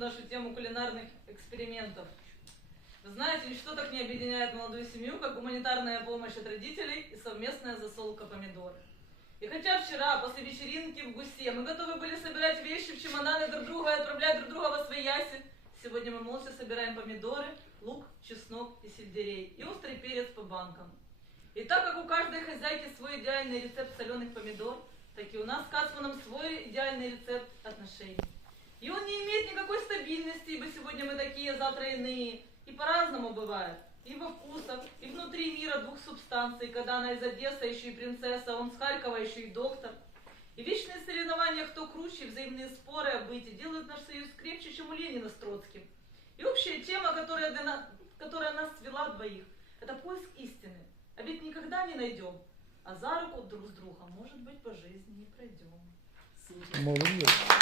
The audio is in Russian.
нашу тему кулинарных экспериментов. Вы знаете, ничто так не объединяет молодую семью, как гуманитарная помощь от родителей и совместная засолка помидор. И хотя вчера, после вечеринки в Гусе, мы готовы были собирать вещи в чемоданы друг друга и отправлять друг друга во свояси, сегодня мы молча собираем помидоры, лук, чеснок и сельдерей, и острый перец по банкам. И так как у каждой хозяйки свой идеальный рецепт соленых помидор, так и у нас с Кацманом свой идеальный рецепт отношений. И он не имеет никакой стабильности, ибо сегодня мы такие, завтра иные. И по-разному бывает. И во вкусах, и внутри мира двух субстанций, когда она из Одессы еще и принцесса, он с Харькова еще и доктор. И вечные соревнования, кто круче, взаимные споры о быте, делают наш союз крепче, чем у Ленина с Троцким. И общая тема, которая нас свела двоих, это поиск истины. А ведь никогда не найдем, а за руку друг с другом, может быть, по жизни не пройдем. Молодец.